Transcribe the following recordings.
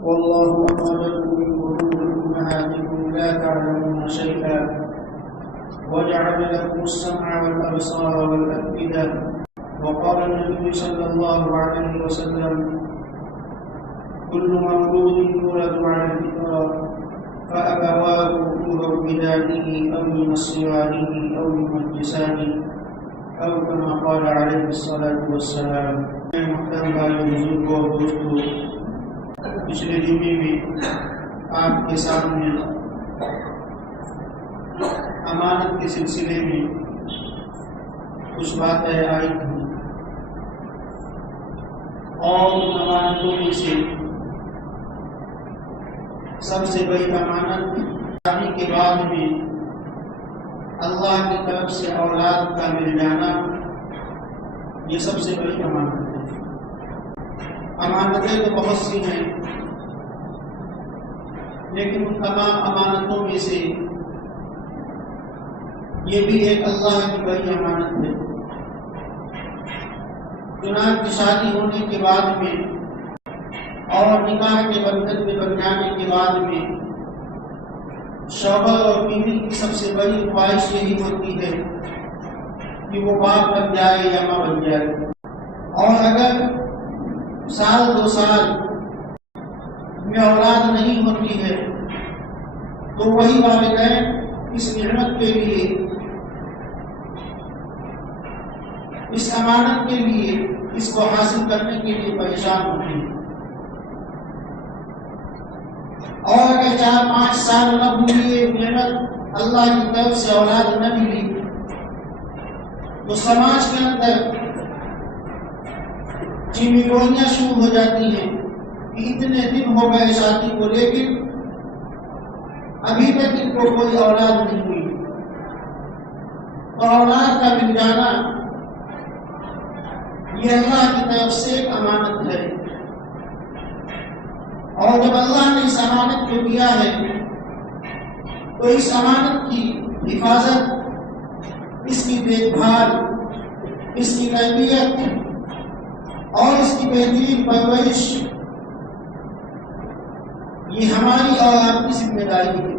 والله أخرجكم من بطون أمهاتكم لا تعلمون شيئا وجعل لكم السمع والأبصار والأفئدة. وقال النبي صلى الله عليه وسلم: كل مولود يولد على الفطرة فأبواه يهودانه أو ينصرانه أو يمجسانه أو كما قال عليه الصلاة والسلام. محترم بھائیوں، بزرگوں اور دوستوں، پچھلے جمعے میں آپ کے سامنے امانت کے سلسلے میں کچھ باتیں آئی تھیں، اور ان امانتوں میں سے سب سے بڑی امانت شادی کے بعد میں اللہ کی طرف سے اولاد کا مل جانا، یہ سب سے بڑی امانت ہے۔ امانتیں تو بہت سی ہیں، لیکن ان تمام امانتوں میں سے یہ بھی ایک اللہ کی بڑی امانت ہے۔ چنانچہ شادی ہونے کے بعد میں اور نکاح کے بندھن میں بن جانے کے بعد میں شوہر اور بیوی کی سب سے بڑی خواہش یہی ہوتی ہے کہ وہ باپ بن جائے یا ماں بن جائے، اور اگر سال 2 سال میں اولاد نہیں ہوتی ہے تو وہی والدین اس نعمت کے لیے، اس امانت کے لیے، اس کو حاصل کرنے کے لیے پریشان ہوتے ہیں، اور اگر 4-5 سال نہ ہوئے نعمت اللہ کی طرف سے اولاد نہ ملی تو سماج کے اندر چیمیگوئیاں شروع ہو جاتی ہیں کہ اتنے دن ہو گئے شادی کو، لیکن ابھی تک ان کو کوئی اولاد نہیں ہوئی۔ اور اولاد کا مل جانا یہ اللہ کی طرف سے ایک امانت ہے، اور جب اللہ نے اس امانت کو دیا ہے تو اس امانت کی حفاظت، اس کی دیکھ بھال، اس کی تربیت اور اس کی بہترین پرورش یہ ہماری اور آپ کی ذمہ داری ہے۔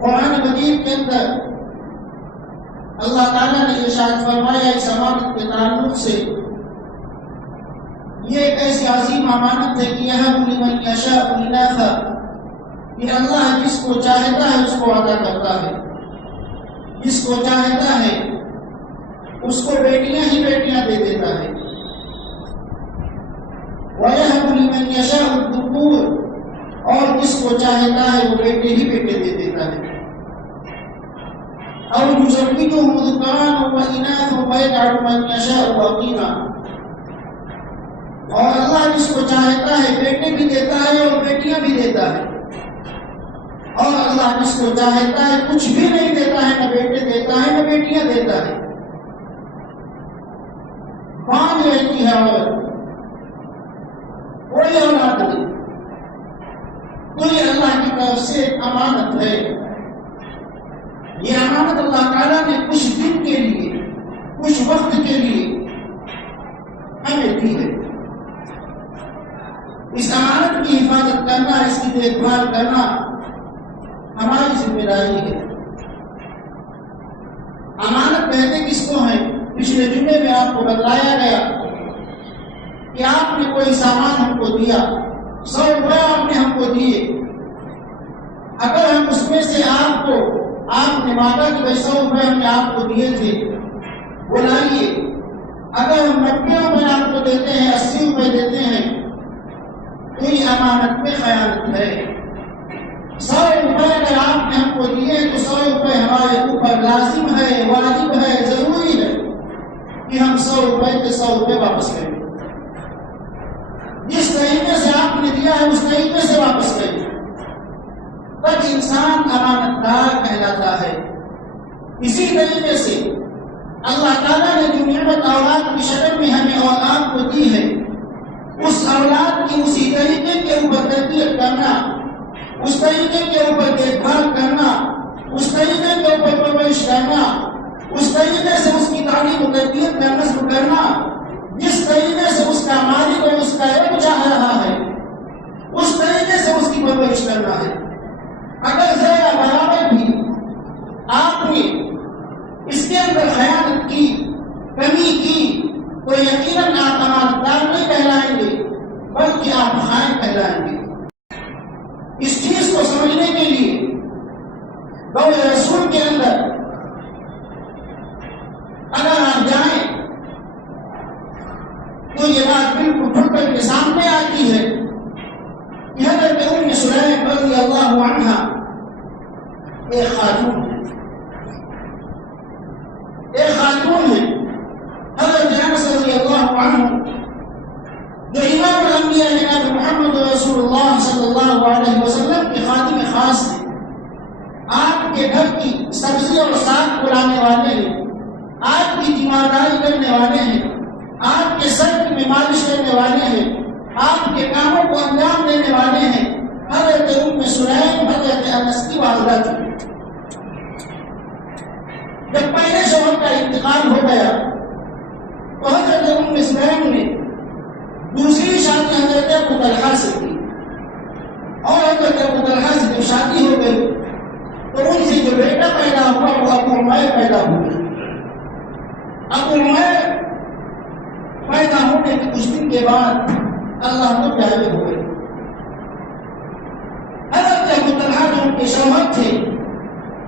قرآن مجید کے اندر اللہ تعالیٰ نے ارشاد فرمایا اس امانت کے تعلق سے، یہ ایک ایسی عظیم امانت ہے کہ یَهَبُ لِمَن یَشَاءُ إِنَاثًا، کہ اللہ جس کو چاہتا ہے اس کو عطا کرتا ہے، جس کو چاہتا ہے اس کو بیٹیاں ہی بیٹیاں دے دیتا ہے۔ وَيَهَبُ لِمَن يَشَاءُ الذُّكُورَ، اور جس کو چاہتا ہے وہ بیٹے ہی بیٹے دے دیتا ہے۔ أَوْ يُزَوِّجُهُمْ ذُكْرَانًا وَإِنَاثًا وَيَجْعَلُ مَن يَشَاءُ عَقِيمًا، اور اللہ جس کو چاہتا ہے بیٹے بھی دیتا ہے اور بیٹیاں بھی دیتا ہے، اور اللہ جس کو چاہتا ہے کچھ بھی نہیں دیتا ہے، نہ بیٹے دیتا ہے نہ بیٹیاں دیتا ہے۔ باندھ رہتی ہے عورت، کوئی اولاد نہیں، تو یہ اللہ کی طرف سے امانت ہے۔ یہ امانت اللہ تعالیٰ نے کچھ دن کے لیے، کچھ وقت کے لیے ہمیں دی ہے۔ اس امانت کی حفاظت کرنا، اس کی دیکھ بھال کرنا ہماری ذمہ داری ہے۔ امانت کہتے کس کو ہیں؟ پچھلے جمعے میں آپ کو بتلایا گیا کہ آپ نے کوئی سامان ہم کو دیا، 100 روپے آپ نے ہم کو دیے، اگر ہم اس میں سے آپ نے مانگا کہ 100 روپے ہم نے آپ کو دیے تھے وہ لائیے، اگر ہم 90 روپے آپ کو دیتے ہیں، 80 روپے دیتے ہیں تو یہ امانت میں خیانت ہے۔ 100 روپے اگر آپ نے ہم کو دیے تو 100 روپے ہمارے اوپر لازم ہے، واجب ہے، ضروری ہے کہ ہم 100 روپے کے 100 روپے واپس کریں۔ جس طریقے سے آپ نے دیا ہے اس طریقے سے واپس کریں، تب انسان امانت دار کہلاتا ہے۔ اسی طریقے سے اللہ تعالیٰ نے جو نعمت اولاد کی شکل میں ہمیں اور آپ کو دی ہے، اس اولاد کی اسی طریقے کے اوپر تربیت کرنا، اس طریقے کے اوپر دیکھ بھال کرنا، اس طریقے کے اوپر پرورش کرنا، اس طریقے سے اس کی تعلیم و تربیت کا نصب کرنا جس طریقے سے اس کا مالک اور اس کا رب چاہ رہا ہے، کوشش کرنا ہے. اگر ذرا برابر بھی آپ نے اس کے اندر خیانت کی، کمی کی، تو یقیناً آپ امانتدار نہیں کہلائیں گے بلکہ آپ خائن کہلائیں گے. اس چیز کو سمجھنے کے لیے دور رسول کے اندر اگر آپ جائیں تو یہ بات بالکل کھل کر کے سامنے آتی ہے کہ حضرت ام سلیم رضی اللہ عنہا ایک خاتون ہے، حضرت انس رضی اللہ عنہ جو امام الانبیاء جناب محمد رسول اللہ صلی اللہ علیہ وسلم کے خادم خاص ہیں، آپ کے گھر کی سبزی اور ساگ کو لانے والے ہیں، آپ کی تیمارداری کرنے والے ہیں، آپ کے سر میں مالش کرنے والے ہیں، آپ کے کاموں کو انجام دینے والے ہیں. حضرت ام سلیم حضرت انس کی والدہ تھی. جب پہلے شوہر کا انتقال ہو گیا تو حضرت ام سلیم نے دوسری شادی حضرت ابو طلحہ سے کی، اور حضرت ابو طلحہ سے جب شادی ہو گئی تو ان سے جو بیٹا پیدا ہوا وہ ابو عمیر پیدا ہوئے. ابو عمیر پیدا ہونے کے کچھ دن کے بعد اللہ کو پیارے ہوئے. حضرت ابو طلحہ جو ان کے شوہر تھے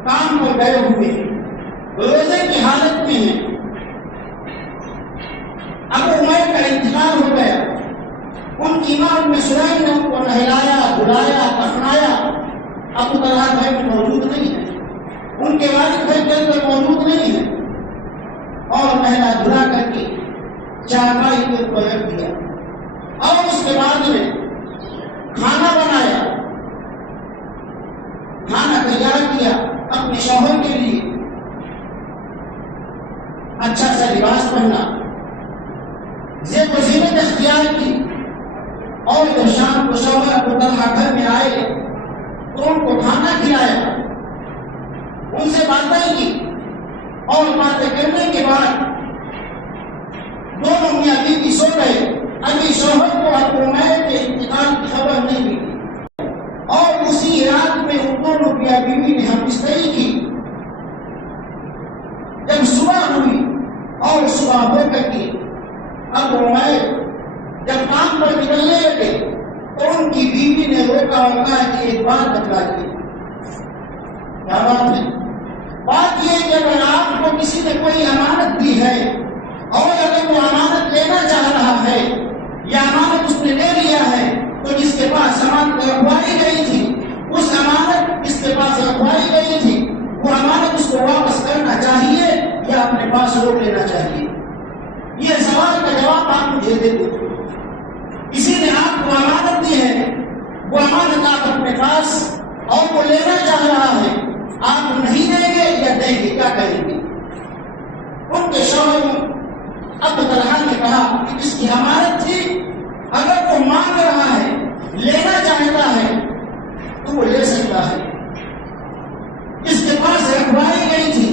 کام پر گئے ہوئے روزے کی حالت میں ہیں. ابو عمیر کا انتقال ہو گیا. ان کی ماں ام سلیم نے ان کو نہلایا، دھلایا، کفنایا. ابو طلحہ گھر میں موجود نہیں ہے، ان کے والد گھر کے اندر موجود نہیں ہے، اور نہلا دھلا کر کے چارپائی کے اوپر رکھ دیا، اور اس کے بعد میں کھانا بنایا، کھانا تیار کیا اپنے شوہر کے لیے. اچھا سا لباس پہنا، زیب و زینت اختیار کی، اور جب شام کو شوہر ابو طلحہ گھر میں آئے تو ان کو کھانا کھلایا، ان سے باتیں کی، اور باتیں کرنے کے بعد دونوں میاں بیوی سو گئے. ابھی شوہر کو ابو عمیر کے انتقال کی خبر نہیں ملی، اور اسی رات میں ان دونوں میاں بیوی نے ہم بستری کی. جب صبح ہوئی اور صبح ہو کر کے ابو عمیر جب کام پر نکلنے لگے تو ان کی بیوی نے روکا اور کہا کہ ایک بات بتلا دی. کیا بات ہے؟ بات یہ کہ اگر آپ کو کسی نے کوئی امانت دی ہے اور اگر وہ امانت لینا چاہ رہا ہے یا امانت اس نے لے لیا ہے تو جس کے پاس امانت رکھوائی گئی تھی، اس امانت جس کے پاس رکھوائی گئی تھی وہ امانت اس کو واپس کرنا چاہیے یا اپنے پاس روک لینا چاہیے. یہ سوال کا جواب آپ مجھے دے دو. کسی نے آپ کو امانت دی ہے، وہ امانت آپ اپنے پاس اور وہ لینا چاہ رہا ہے، آپ نہیں دیں گے یا دیں گے؟ کیا کہیں گے؟ ان کے شوہر ابو طلحہ نے کہا کہ جس کی امانت تھی اگر وہ مانگ رہا ہے، لینا چاہتا ہے تو وہ لے سکتا ہے. جس کے پاس رکھوائی گئی تھی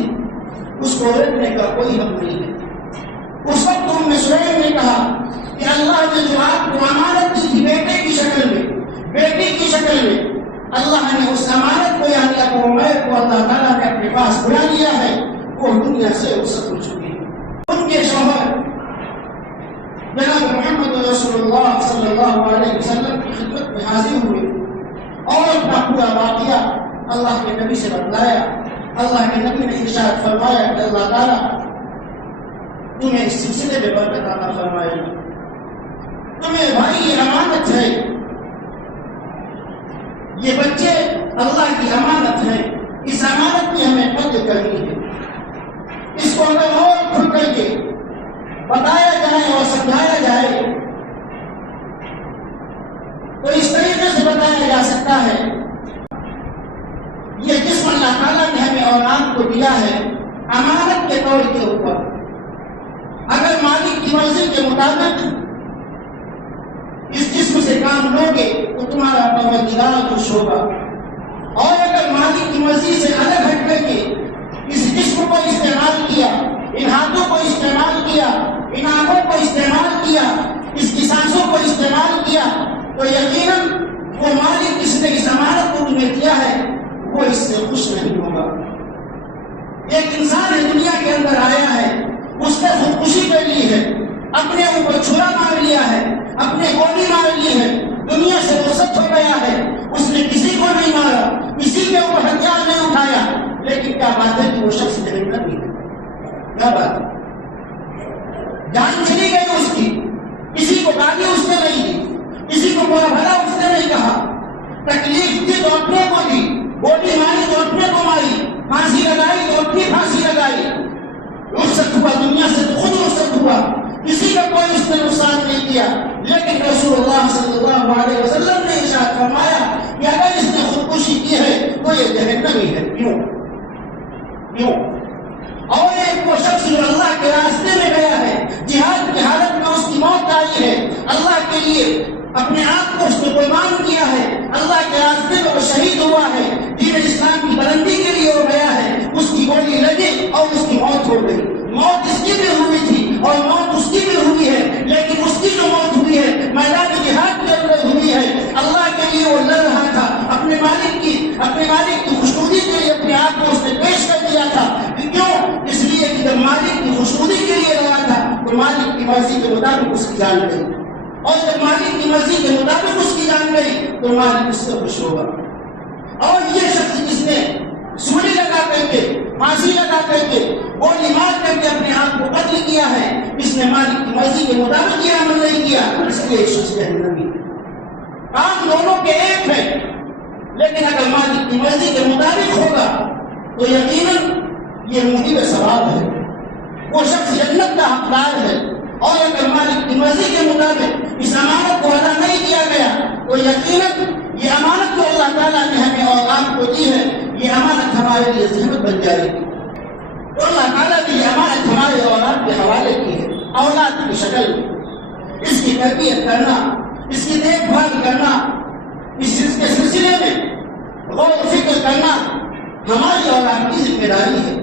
اس کو روکنے کا کوئی حق نہیں ہے. اس وقت ام سلیم نے کہا کہ اللہ نے جو آپ کو امانت دی تھی بیٹے کی شکل میں، بیٹی کی شکل میں، اللہ نے اس امانت کو یعنی ابو عمیر کو اللہ تعالیٰ نے اپنے پاس بلا لیا ہے، وہ دنیا سے رخصت ہو چکی ہے. ان کے شوہر جناب محمد رسول اللہ صلی اللہ علیہ وسلم کی خدمت میں حاضر ہوئے اور اپنا پورا واقعہ اللہ کے نبی سے بتلایا. اللہ کے نبی نے ارشاد فرمایا کہ اللہ تعالیٰ تمہیں اس سلسلے میں برکت عطا فرمائے گا. تمہیں بھائی یہ امانت ہے، یہ بچے اللہ کی امانت ہے، اس امانت کی ہمیں قدر کرنی ہے. اس کو اگر اور کھل کر کے بتایا جائے اور سمجھایا جائے تو اس طریقے سے بتایا جا سکتا ہے یہ جسم اللہ تعالیٰ نے ہمیں اولاد کو دیا ہے امانت کے طور کے اوپر. اگر مالک کی مرضی کے مطابق اس جسم سے کام لو گے تو تمہارا پروردگار خوش ہوگا، اور اگر مالک کی مرضی سے الگ ہٹ کر کے اس جسم کو استعمال کیا، ان ہاتھوں کو استعمال کیا، ان آنکھوں کو استعمال کیا، اس کی سانسوں کو استعمال کیا، تو یقیناً وہ مالک جس نے اس امانت کو تمہیں دیا ہے وہ اس سے خوش نہیں ہوگا۔ ایک انسان ہے دنیا کے اندر آیا ہے، اس نے خودکشی کر لی ہے، اپنے اوپر چھرا مار لیا ہے، اپنے گولی مار لی ہے، دنیا سے رخصت ہو گیا ہے، اس نے کسی کو نہیں مارا، کسی کے اوپر ہتھیار نہیں اٹھایا، لیکن کیا بات ہے کہ وہ شخص جہنم میں ہے؟ کیا بات ہے؟ جان چلی گئی اس کی، کسی کو گالی اس نے نہیں دی، کسی کو برا بھلا اس نے نہیں کہا، تکلیف دی تو اپنے کو دی، گولی ماری تو اپنے کو ماری، پھانسی لگائی تو اپنی پھانسی لگائی، رخصت ہوا دنیا سے تو خود رخصت ہوا، کسی کا کوئی اس نے نقصان نہیں کیا۔ لیکن رسول اللہ صلی اللہ علیہ وسلم نے ارشاد فرمایا کہ اگر اس نے خودکشی کی ہے تو یہ جہنمی ہے۔ کیوں؟ اور ایک وہ شخص جو اللہ کے راستے میں گیا ہے، جہاد کی حالت میں اس کی موت آئی ہے، اللہ کے لیے اپنے آپ کو اس نے قربان کیا ہے، اللہ کے راستے میں وہ شہید ہوا ہے، دین اسلام کی بلندی کے لیے وہ گیا ہے، اس کی گولی لگی اور اس کی موت ہو گئی۔ موت اس کی بھی ہوئی تھی اور موت اس کی بھی ہوئی ہے، لیکن اس کی جو موت ہوئی ہے میدان جہاد کے اندر ہوئی ہے، اللہ کے لیے وہ لڑ رہا تھا، اپنے مالک کی خوشنودی کے لیے اپنے آپ کو اس نے پیش کر دیا تھا۔ کیوں؟ اس لیے کہ جب مالک کی خوشنودی کے لیے لڑا تھا تو مالک کی مرضی کے مطابق اس کی جان گئی، اور جب مالک کی مرضی کے مطابق اس کی جان گئی تو مالک اس سے خوش ہوگا۔ اور یہ شخص جس نے سولی لگا کر کے، پھانسی لگا کر کے، گولی مار کر کے اپنے آپ کو قتل کیا ہے، اس نے مالک کی مرضی کے مطابق یہ عمل نہیں کیا، اس لیے شخص جہنمی ہے۔ کام دونوں کے ایک ہے، لیکن اگر مالک کی مرضی کے مطابق ہوگا تو یقیناً یہ موجب ثواب ہے، وہ شخص جنت کا حقدار ہے۔ اور اگر مالک کی مرضی کے مطابق اس امانت کو ادا نہیں کیا گیا تو یقیناً یہ امانت جو اللہ تعالیٰ نے ہمیں اور آپ کو دی ہے، یہ امانت ہمارے لیے زحمت بن جائے گی۔ تو اللہ تعالیٰ نے یہ امانت ہمارے اولاد کے حوالے کی ہے، اولاد کی شکل میں اس کی تربیت کرنا، اس کی دیکھ بھال کرنا، اس کے سلسلے میں غور و فکر کرنا ہماری اولاد کی ذمہ داری ہے۔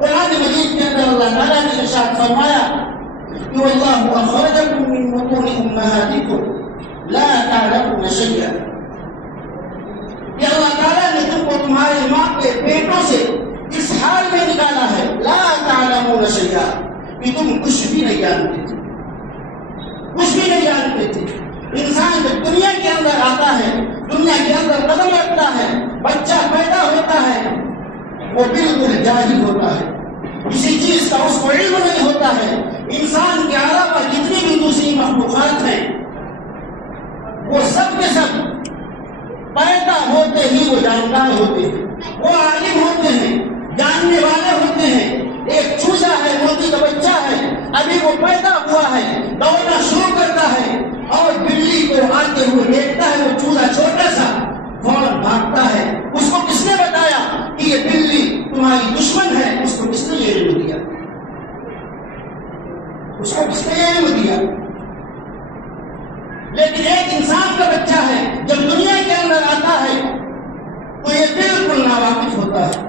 قرآن مجید کے اندر اللہ تعالیٰ نے ارشاد فرمایا کہ واللہ اخرجکم من بطون امہاتکم لا تعلمون شیئا، کہ اللہ تعالیٰ نے تم کو تمہاری ماں کے پیٹوں سے اس حال میں نکالا ہے، لا تعلمون شیئا، کہ تم کچھ بھی نہیں جانتے تھے، کچھ بھی نہیں جانتے تھے۔ انسان جب دنیا کے اندر آتا ہے، دنیا کے اندر قدم رکھتا ہے، بچہ پیدا ہوتا ہے، وہ بالکل جاہل ہوتا ہے، کسی چیز کا اس کو علم نہیں ہوتا ہے۔ انسان کے علاوہ جتنی بھی دوسری مخلوقات ہیں وہ سب کے سب پیدا ہوتے ہی وہ جانکار ہوتے ہیں، وہ عالم ہوتے ہیں، جاننے والے ہوتے ہیں۔ ایک چوزا ہے، موتی کا بچہ ہے، ابھی وہ پیدا ہوا ہے، دوڑنا شروع کرتا ہے اور بلی کو آتے ہوئے دیکھتا ہے، وہ چوزا چھوٹا سا فوراً بھاگتا ہے۔ اس کو کس نے بتایا کہ یہ بلی تمہاری دشمن ہے؟ اس کو کس نے یہ علم دیا؟ اس کو کس نے یہ علم دیا؟ لیکن ایک انسان کا بچہ ہے جب دنیا کے اندر آتا ہے تو یہ بالکل ناواقف ہوتا ہے،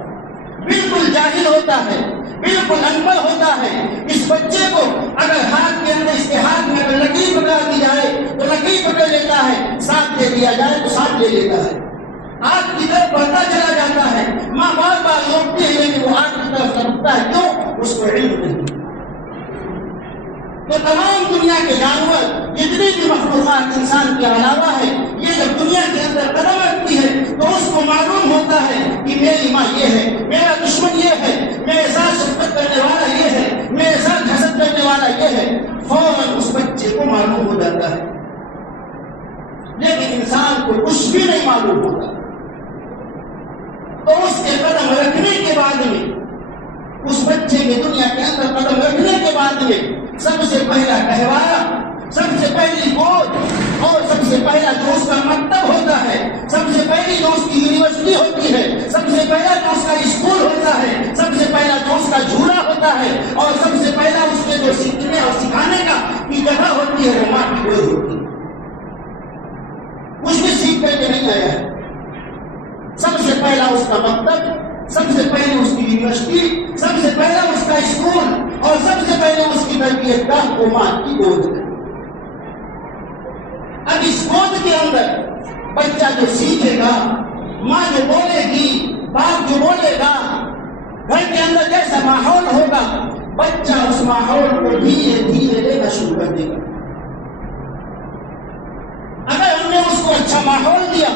بالکل جاہل ہوتا ہے، بالکل ان پڑھ ہوتا ہے۔ اس بچے کو اگر ہاتھ کے اندر، اس کے ہاتھ میں اگر لکیر پکڑا دی جائے تو لکیر پکڑ لیتا ہے، ساتھ دے دیا جائے تو ساتھ لے لیتا ہے، آگ کی طرف بڑھتا چلا جاتا ہے۔ ماں بار بار روکتی ہے لیکن وہ آگ کی طرف رکتا ہے، کیوں؟ اس کو علم نہیں۔ تو تمام دنیا کے جانور، جتنی بھی مخلوقات انسان کے علاوہ ہے، یہ جب دنیا کے اندر قدم رکھتی ہے تو اس کو معلوم ہوتا ہے کہ میری ماں یہ ہے، میرا دشمن یہ ہے، میرے ساتھ شفقت کرنے والا یہ ہے، میرے ساتھ حسد کرنے والا یہ ہے، فوراً اس بچے کو معلوم ہو جاتا ہے۔ لیکن انسان کو کچھ بھی نہیں معلوم ہوتا، تو اس کے قدم رکھنے کے بعد میں، اس بچے کے دنیا کے اندر قدم رکھنے کے بعد میں سب سے پہلا گہوارہ، سب سے پہلی گود اور سب سے پہلا جو اس کا مکتب ہوتا ہے، سب سے پہلی جو اس کی یونیورسٹی ہوتی ہے، سب سے پہلا جو اس کا اسکول ہوتا ہے، سب سے پہلا جو اس کا جھولا ہوتا ہے، اور سب سے پہلا اس کے جو سیکھنے اور سکھانے کا کی جگہ ہوتی ہے، وہ ماں کی گود ہوتی ہے۔ کچھ بھی سیکھ کر کے نہیں آیا ہے، سب سے پہلا اس کا مکتب، سب سے پہلے اس کی یونیورسٹی، سب سے پہلا اس کا اسکول، اور سب سے پہلے اس کی تربیت گاہ کو ماں کی گود ہے۔ اب اس گود کے اندر بچہ جو سیکھے گا، ماں جو بولے گی، باپ جو بولے گا، گھر کے اندر جیسا ماحول ہوگا بچہ اس ماحول کو دھیرے دھیرے لینا شروع کر دے گا۔ اگر ہم نے اس کو اچھا ماحول دیا،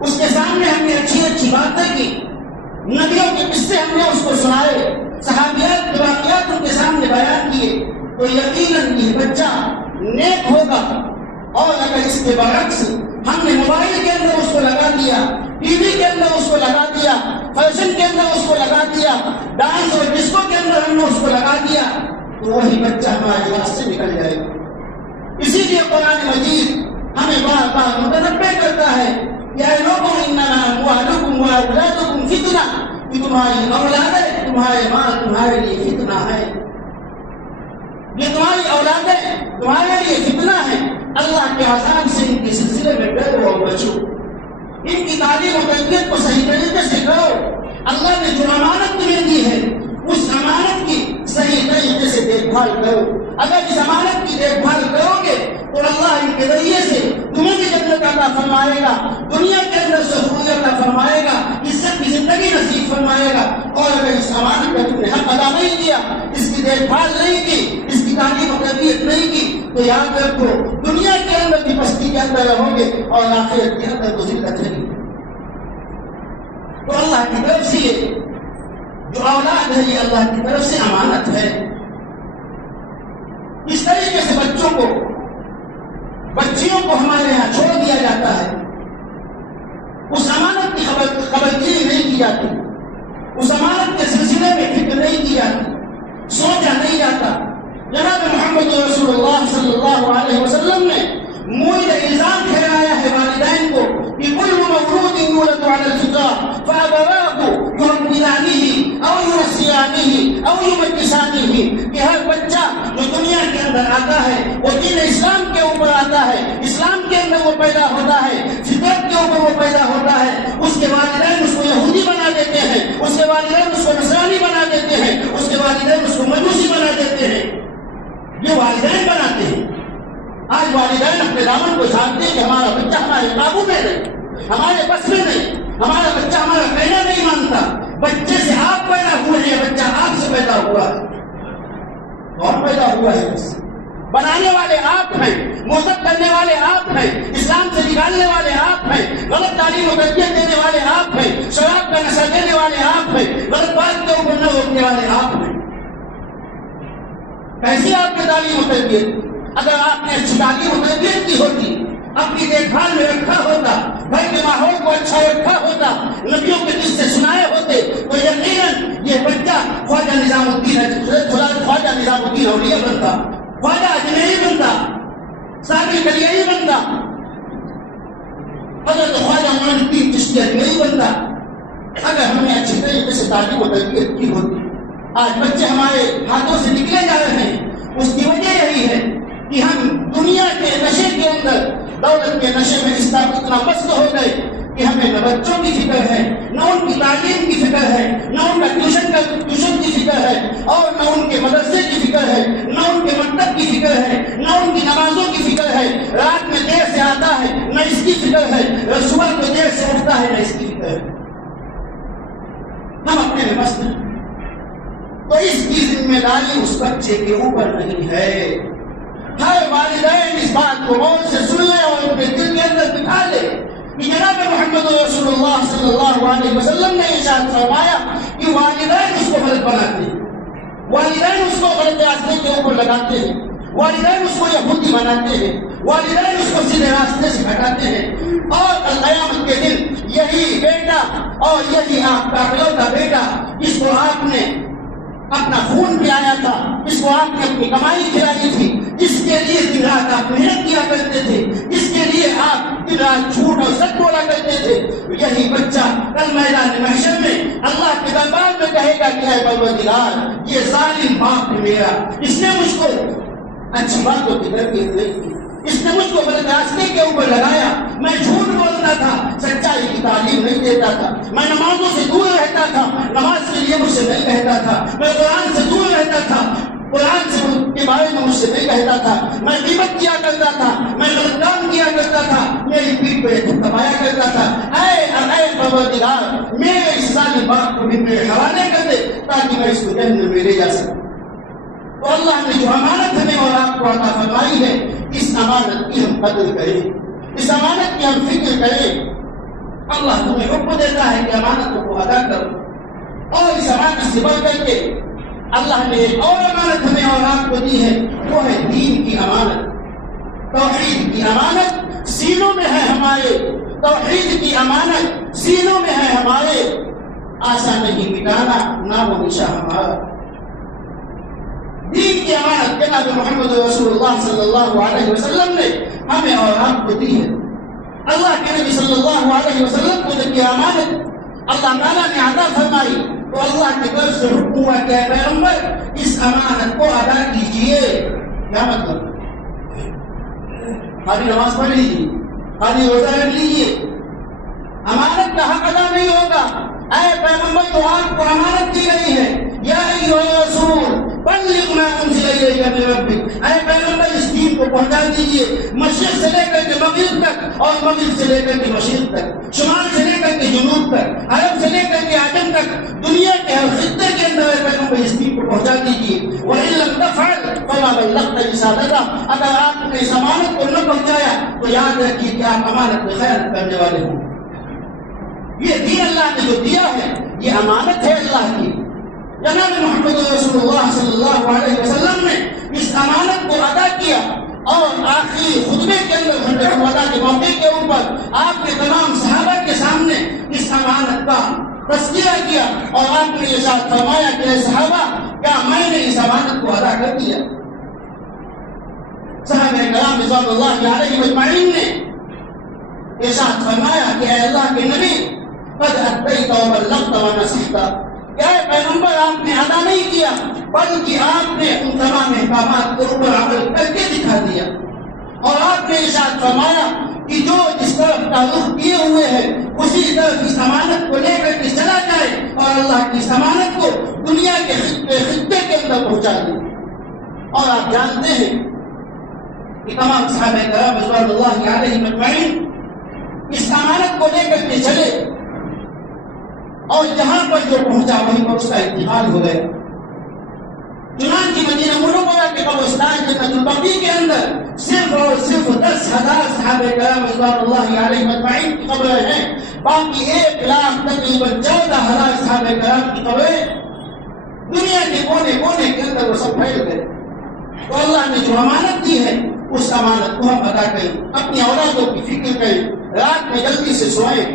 اس کے سامنے ہم نے اچھی اچھی باتیں کی، نبیوں کے قصے ہم نے اس کو سنائے، صحابیات کے واقعات ان کے سامنے بیان کیے، تو یقیناً یہ بچہ نیک ہوگا۔ اور اگر اس کے برعکس ہم نے موبائل کے اندر اس کو لگا دیا، ٹی وی کے اندر اس کو لگا دیا، فیشن کے اندر اس کو لگا دیا، ڈانس اور ڈسکو کے اندر ہم نے اس کو لگا دیا، تو وہی بچہ ہمارے راستے سے نکل جائے گا۔ اسی لیے قرآن مجید ہمیں بار بار متنبہ کرتا ہے یا لوگوں انما اموالکم واولادکم فتنہ، کہ تمہاری اولادیں، تمہارے مال تمہارے لیے فتنہ ہے، یہ تمہاری اولادیں تمہارے لیے فتنہ ہے۔ اللہ کے عذاب سے ان کے سلسلے میں ڈرو اور بچو، ان کی تعلیم و تربیت کو صحیح طریقے سے کرو۔ اللہ نے جو امانت تمہیں دی ہے اس امانت کی صحیح طریقے سے دیکھ بھال کرو۔ اگر اس امانت کی دیکھ بھال کرو گے تو اللہ ان کے ذریعے سے تمہیں بھی جنت عطا فرمائے گا، دنیا کے اندر سہولت عطا فرمائے گا، عزت کی زندگی نصیب فرمائے گا۔ اور اگر اس امانت کا تم نے حق ادا نہیں کیا، اس کی دیکھ بھال نہیں کی، اس کی تعلیم و تربیت نہیں کی، تو یاد رکھو دنیا کے اندر بھی پستی کے اندر رہو گے اور آخرت کے اندر تو ذلت ہے۔ تو اللہ کی طرف سے یہ جو اولاد ہے یہ اللہ کی طرف سے امانت ہے۔ اس طریقے سے بچیوں کو ہمارے یہاں چھوڑ دیا جاتا ہے، اس امانت کی خبرداری نہیں کی جاتی، اس امانت کے سلسلے میں فکر نہیں کی جاتی، سوچا نہیں جاتا۔ جناب محمد رسول اللہ صلی اللہ علیہ وسلم نے موعد الزام ٹھہرایا ہے والدین کو کہ کل مولود یولد علی الفطرہ فابواه یحودانہ او ینصرانہ او یمجسانہ، کہ ہر بچہ جو دنیا کے اندر آتا ہے وہ دین اسلام کے اوپر آتا ہے، اسلام کے اندر وہ پیدا ہوتا ہے، فطرت کے اوپر وہ پیدا ہوتا ہے، اس کے والدین اس کو یہودی بنا دیتے ہیں، اس کے والدین اس کو نصرانی بنا دیتے ہیں، اس کے والدین اس کو مجوسی بنا دیتے ہیں، یہ والدین بناتے ہیں۔ آج والدین اپنے دامن کو جانتے ہیں کہ ہمارا بچہ ہمارے قابو میں نہیں، ہمارے بس میں نہیں، ہمارا بچہ ہمارا کہنا نہیں مانتا۔ بچے سے آپ پیدا ہوئے ہیں، بچہ آپ سے پیدا ہوا ہے، اور پیدا ہوا ہے، بس بنانے والے آپ ہیں، مرتب کرنے والے آپ ہیں، اسلام سے نکالنے والے آپ ہیں، غلط تعلیم و تربیت دینے والے آپ ہیں، شراب کا نشہ دینے والے آپ ہیں، غلط بات کے اوپر نہ روکنے والے آپ ہیں۔ کیسی آپ کی تعلیم و تربیت؟ اگر آپ نے اچھی تعلیم و تربیت کی ہوتی، اپنی دیکھ بھال میں رکھا ہوتا، گھر کے ماحول کو اچھا رکھا ہوتا، نبیوں کے قصے سنائے ہوتے، تو یقیناً یہ بچہ خواجہ نظام الدین اولیاء بنتا، خواجہ اجمیری بنتا، صاحب کلیائی بنتا، حضرت خواجہ معین الدین چشتی اجمیری بنتا، اگر ہم نے اچھی طریقے سے تعلیم و تربیت کی ہوتی۔ آج بچے ہمارے ہاتھوں سے نکلے جا رہے ہیں، اس کی وجہ یہی ہے کہ ہم دنیا کے نشے کے اندر، دولت کے نشے میں اس طرح اتنا مست ہو گئے کہ ہمیں نہ بچوں کی فکر ہے، نہ ان کی تعلیم کی فکر ہے، نہ ان کا ٹیوشن کی فکر ہے، اور نہ ان کے مدرسے کی فکر ہے، نہ ان کے مکتب کی فکر ہے، نہ ان کی نمازوں کی فکر ہے۔ رات میں دیر سے آتا ہے، نہ اس کی فکر ہے، صبح کو دیر سے اٹھتا ہے، نہ اس کی فکر ہے۔ ہم اپنے میں مست ہیں، تو اس کی ذمہ داری اس بچے کے اوپر نہیں ہے۔ ہر والدین اس بات کو غور سے سن لے اور اپنے دل کے اندر بٹھا لے کہ جناب محمد رسول اللہ صلی اللہ علیہ وسلم نے ارشاد فرمایا کہ والدین اس کو غلط بناتے ہیں، والدین اس کو غلط راستے کے اوپر لگاتے ہیں، والدین اس کو یہودی بناتے ہیں، والدین اس کو سیدھے راستے سے ہٹاتے ہیں، اور قیامت کے دن یہی بیٹا اور یہی آپ کا اکلوتا بیٹا جس کو آپ نے اپنا خون پلایا تھا، جس کو آپ نے اپنی کمائی کھلائی تھی، جس کے لیے دن رات آپ محنت کیا کرتے تھے، جس کے لیے آپ دن رات جھوٹ اور سچ بولا کرتے تھے، یہی بچہ کل میدان محشر میں اللہ کے دربار میں کہے گا کہ اے پروردگار، یہ ظالم باپ ہے میرا، اس نے مجھ کو اچھی باتوں کی تربیت نہیں کی، اس نے مجھ کو غلط راستے کے اوپر لگایا، میں جھوٹ بولتا تھا، سچائی کی تعلیم نہیں دیتا تھا، میں نمازوں سے دور رہتا تھا، نماز کے لیے مجھ سے نہیں کہتا تھا، میں قرآن سے دور رہتا تھا، قرآن سے کے بارے میں مجھ سے نہیں کہتا تھا، میں غیبت کیا کرتا تھا، میں غلط کام کیا کرتا تھا، میری پیٹھ پہ دبایا پروردگار میرے اس ظالم باپ کو بھی میرے حوالے کر دے تاکہ میں اس کو جنت میں لے جا سکوں۔ تو اللہ نے جو امانت ہمیں اور آپ کو عطا فرمائی ہے، اس امانت کی ہم قدر کریں، اس امانت کی ہم فکر کریں۔ اللہ تمہیں حکم دیتا ہے کہ امانتوں کو ادا کرو، اور اس امانت سے بڑھ کر کے اللہ نے ایک اور امانت ہمیں اور آپ کو دی ہے، وہ ہے دین کی امانت، توحید کی امانت سینوں میں ہے ہمارے، توحید کی امانت سینوں میں ہے ہمارے، آسان نہیں مٹانا نام و نشان ہمارا۔ دین کی امانت جناب محمد رسول اللہ صلی اللہ علیہ وسلم نے ہمیں اور آپ کو دی ہے۔ اللہ کے نبی صلی اللہ علیہ وسلم کو جب یہ امانت اللہ تعالیٰ نے عطا فرمائی تو اللہ کی طرف سے حکم ہوا کہ اے پیغمبر اس امانت کو ادا کیجیے۔ کیا مطلب؟ خالی نماز پڑھ لیجیے، خالی روزہ رکھ لیجیے، امانت کا حق ادا نہیں ہوگا۔ اے پیغمبر تو آپ کو امانت دی گئی ہے، یا ایھا الرسول بلغ ما انزل الیک من ربک، اے پیغمبر اس دین کو پہنچا دیجیے مشرق سے لے کر کے مغرب تک، اور مغرب سے لے کر کے مشرق تک، شمال سے لے کر کے جنوب تک، عرب سے لے کر کے عجم تک، دنیا کے ہر خطے کے اندر اے پیغمبر اس دین کو پہنچا دیجیے۔ وَإِن لَّمْ تَفْعَلْ فَمَا بَلَّغْتَ رِسَالَتَهُ، اگر آپ نے اس امانت کو نہ پہنچایا تو یاد رکھیے کہ آپ امانت میں خیانت کرنے والے ہوں۔ یہ دین اللہ نے جو دیا ہے یہ امانت ہے اللہ کی۔ جناب محمد رسول اللہ صلی اللہ علیہ وسلم نے اس امانت کو ادا کیا، اور آخری خطبے کے اندر خطبہ الوداع کے موقع کے اوپر آپ نے تمام صحابہ کے سامنے اس امانت کا تذکرہ کیا، اور آپ نے ارشاد فرمایا کہ اے صحابہ کیا میں نے اس امانت کو ادا کر دیا؟ صحابہ کرام رضوان اللہ علیہم اجمعین نے ارشاد فرمایا کہ اے اللہ کے نبی قد ادیت وبلغت ونصحت، کیا پیغمبر آپ نے ادا نہیں کیا بلکہ آپ نے ان تمام احکامات کے اوپر عمل کر کے دکھا دیا، اور آپ نے ارشاد فرمایا کہ جو جس طرف تعلق کیے ہوئے ہیں اسی طرف اس امانت کو لے کر کے چلا جائے اور اللہ کی اس امانت کو دنیا کے خطے کے اندر پہنچا دے۔ اور آپ جانتے ہیں کہ تمام صحابہ کرام رضوان اللہ علیہم اجمعین اس امانت کو لے کر کے چلے، اور جہاں پر جو پہنچا وہیں پر اس کا انتقال ہو گیا۔ چنانچہ مدینہ منورہ کے قبرستان جنت البقیع کے اندر صرف اور صرف 10,000 صحابہ کرام رضوان اللہ علیہم اجمعین کی قبریں ہیں، باقی 1,00,000 تقریباً 14,000 صحابہ کرام کی قبریں دنیا کے کونے کونے کے اندر وہ سب پھیل گئے۔ تو اللہ نے جو امانت دی ہے اس امانت کو ہم ادا کریں، اپنی اولادوں کی فکر کریں، رات میں جلدی سے سوئیں،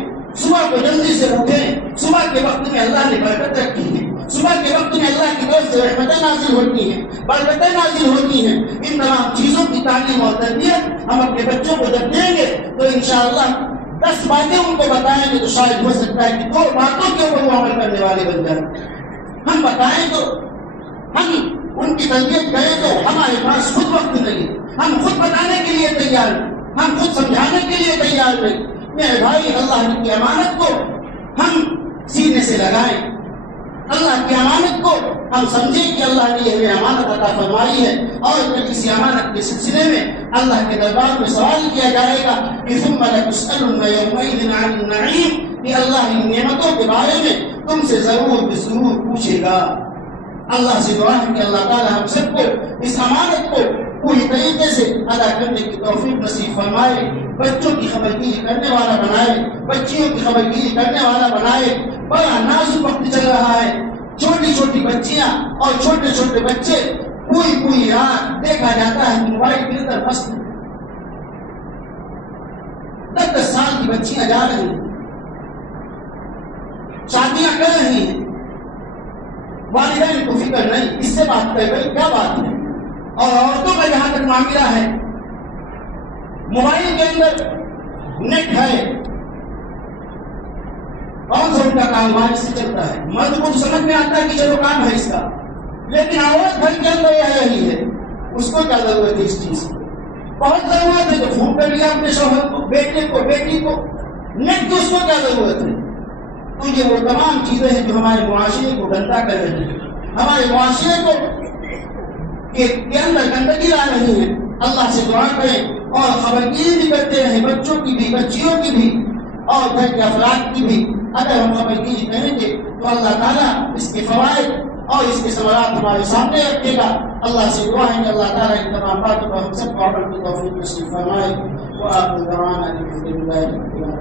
صبح کو جلدی سے اٹھیں۔ صبح کے وقت میں اللہ نے برکت رکھی ہے، صبح کے وقت میں اللہ کی طرف سے رحمتیں نازل ہوتی ہیں، برکتیں نازل ہوتی ہیں۔ ان تمام چیزوں کی تعلیم اور تربیت ہم اپنے بچوں کو جب دیں گے تو انشاءاللہ 10 باتیں ان کو بتائیں گے تو شاید ہو سکتا ہے کہ 2 باتوں کے اوپر وہ عمل کرنے والے بن جائیں۔ ہم بتائیں تو، ہم ان کی تربیت کریں تو ہمارے پاس خود وقت نہیں، ہم خود بتانے کے لیے تیار نہیں، ہم خود سمجھانے کے لیے تیار نہیں۔ میرے بھائی اللہ کی امانت کو ہم سینے سے لگائیں، اللہ کی امانت کو ہم سمجھیں کہ اللہ نے ہمیں امانت عطا فرمائی ہے، اور پھر کسی امانت کے سلسلے میں اللہ کے دربار میں سوال کیا جائے گا کہ ثم لتسألن یومئذ عن النعیم، کہ اللہ ان نعمتوں کے بارے میں تم سے ضرور بضرور پوچھے گا۔ اللہ سے دعا ہے کہ اللہ تعالی ہم سب کو اس امانت کو پوری طریقے سے ادا کرنے کی توفیق نصیب فرمائے، بچوں کی خبرگیری کرنے والا بنائے، بچیوں کی خبرگیری کرنے والا بنائے۔ بڑا نازک وقت چل رہا ہے، چھوٹی چھوٹی بچیاں اور چھوٹے چھوٹے بچے پوری رات دیکھا جاتا ہے موبائل کے اندر مست، 10 سال کی بچیاں جا رہی ہیں، شادیاں کر رہی ہیں، والدین کو فکر نہیں، اس سے بات کر گئی کیا بات ہے۔ اور عورتوں کا جہاں تک معاملہ ہے، موبائل کے اندر نیٹ ہے، کون سا ان کا کاروبار اس سے چلتا ہے، مرد کو تو سمجھ میں آتا ہے کہ چلو کام ہے اس کا، لیکن عورت گھر کے اندر رہ رہی ہے، اس کو کیا ضرورت ہے اس چیز کی؟ بہت ضرورت ہے، تو فون کر لیا اپنے شوہر کو، بیٹے کو، بیٹی کو، نیٹ کی اس کو کیا ضرورت ہے؟ تو یہ وہ تمام چیزیں ہیں جو ہمارے معاشرے کو گندا کر رہی ہیں، ہمارے معاشرے کو کے اندر گندگی لا رہی ہیں۔ اللہ سے دعا کریں اور خبرگیری بھی کرتے رہیں، بچوں کی بھی، بچیوں کی بھی، اور گھر کے افراد کی بھی اگر ہم عمل کی کریں گے تو اللہ تعالیٰ اس کے فوائد اور اس کے ثمرات ہمارے سامنے رکھے گا. اللہ سے دعا ہے کہ اللہ تعالیٰ ان تمام باتوں پر ہم سب کو عمل کی توفیق نصیب فرمائے. وآخر دعوانا الحمد للہ.